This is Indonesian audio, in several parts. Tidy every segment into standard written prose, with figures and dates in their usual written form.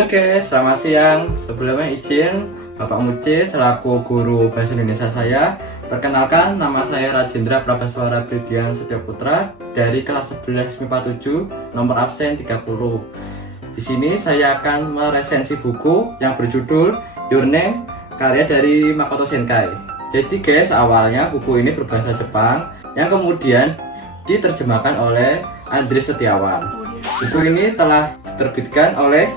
Halo guys, selamat siang. Sebelumnya izin Bapak Muci selaku guru Bahasa Indonesia saya, perkenalkan nama saya Rajendra Prabaswara Bridian Setiaputra dari kelas 11 MIPA 7 nomor absen 30. Di sini saya akan meresensi buku yang berjudul Your Name karya dari Makoto Shinkai. Jadi guys, awalnya buku ini berbahasa Jepang yang kemudian diterjemahkan oleh Andri Setiawan. Buku ini telah diterbitkan oleh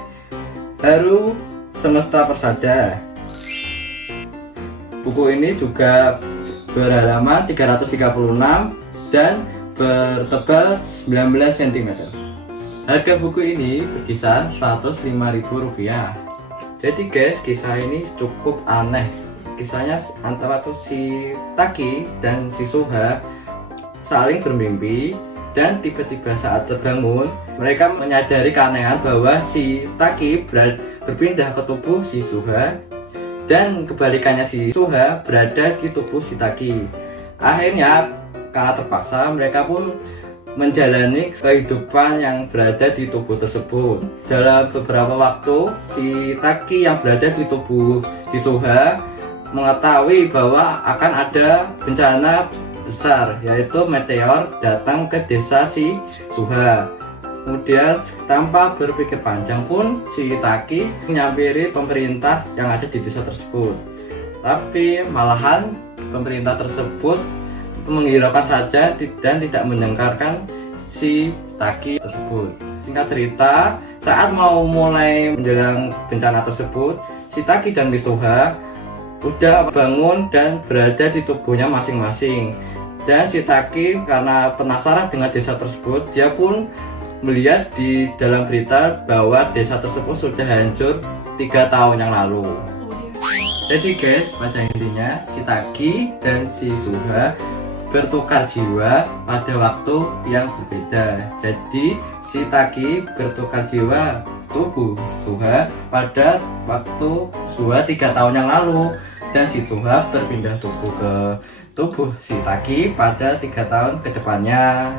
Haru Semesta Persada. Buku ini juga berhalaman 336 dan bertebal 19 cm. Harga buku ini berkisar Rp105.000. Jadi guys, kisah ini cukup aneh. Kisahnya antara si Taki dan si Suha saling bermimpi, dan tiba-tiba saat terbangun mereka menyadari keanehan bahwa si Taki berpindah ke tubuh si Suha dan kebalikannya si Suha berada di tubuh si Taki. Akhirnya karena terpaksa mereka pun menjalani kehidupan yang berada di tubuh tersebut. Dalam beberapa waktu si Taki yang berada di tubuh si Suha mengetahui bahwa akan ada bencana besar, yaitu meteor datang ke desa si Suha. Kemudian tanpa berpikir panjang pun si Taki menyampiri pemerintah yang ada di desa tersebut. Tapi malahan pemerintah tersebut menghiraukan saja dan tidak mendengarkan si Taki tersebut. Singkat cerita, saat mau mulai menjelang bencana tersebut, si Taki dan si Suha udah bangun dan berada di tubuhnya masing-masing. Dan si Taki karena penasaran dengan desa tersebut, dia pun melihat di dalam berita bahwa desa tersebut sudah hancur 3 tahun yang lalu. Jadi guys, pada intinya si Taki dan si Suha bertukar jiwa pada waktu yang berbeda. Jadi si Taki bertukar jiwa tubuh Suha pada waktu Suha 3 tahun yang lalu, dan si Suha berpindah tubuh ke tubuh si Taki pada 3 tahun ke depannya.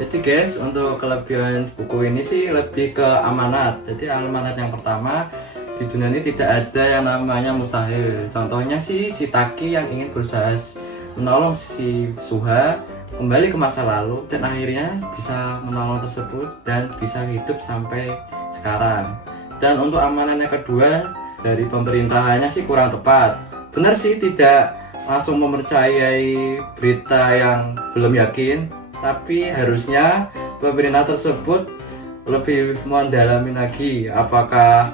Jadi guys, untuk kelebihan buku ini sih lebih ke amanat. Jadi amanat yang pertama, di dunia ini tidak ada yang namanya mustahil. Contohnya sih si Taki yang ingin berusaha menolong si Suha kembali ke masa lalu dan akhirnya bisa menolong tersebut dan bisa hidup sampai sekarang. Dan untuk amanat yang kedua, dari pemerintahannya sih kurang tepat. Benar sih, tidak langsung mempercayai berita yang belum yakin, tapi harusnya pemerintah tersebut lebih mendalami lagi apakah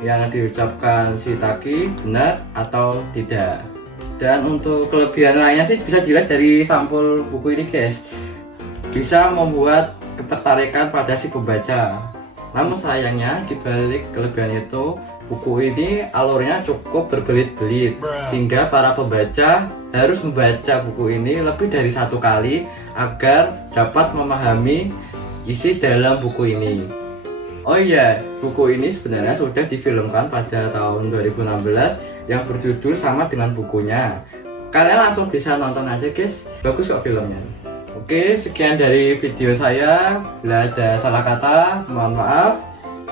yang diucapkan si Taki benar atau tidak. Dan untuk kelebihan lainnya sih bisa dilihat dari sampul buku ini guys, bisa membuat ketertarikan pada si pembaca. Namun sayangnya dibalik kelebihan itu, buku ini alurnya cukup berbelit-belit sehingga para pembaca harus membaca buku ini lebih dari 1 kali agar dapat memahami isi dalam buku ini. Oh iya, buku ini sebenarnya sudah difilmkan pada tahun 2016 yang berjudul sama dengan bukunya. Kalian langsung bisa nonton aja guys, bagus kok filmnya. Oke, sekian dari video saya. Bila ada salah kata, mohon maaf.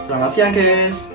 Selamat siang guys.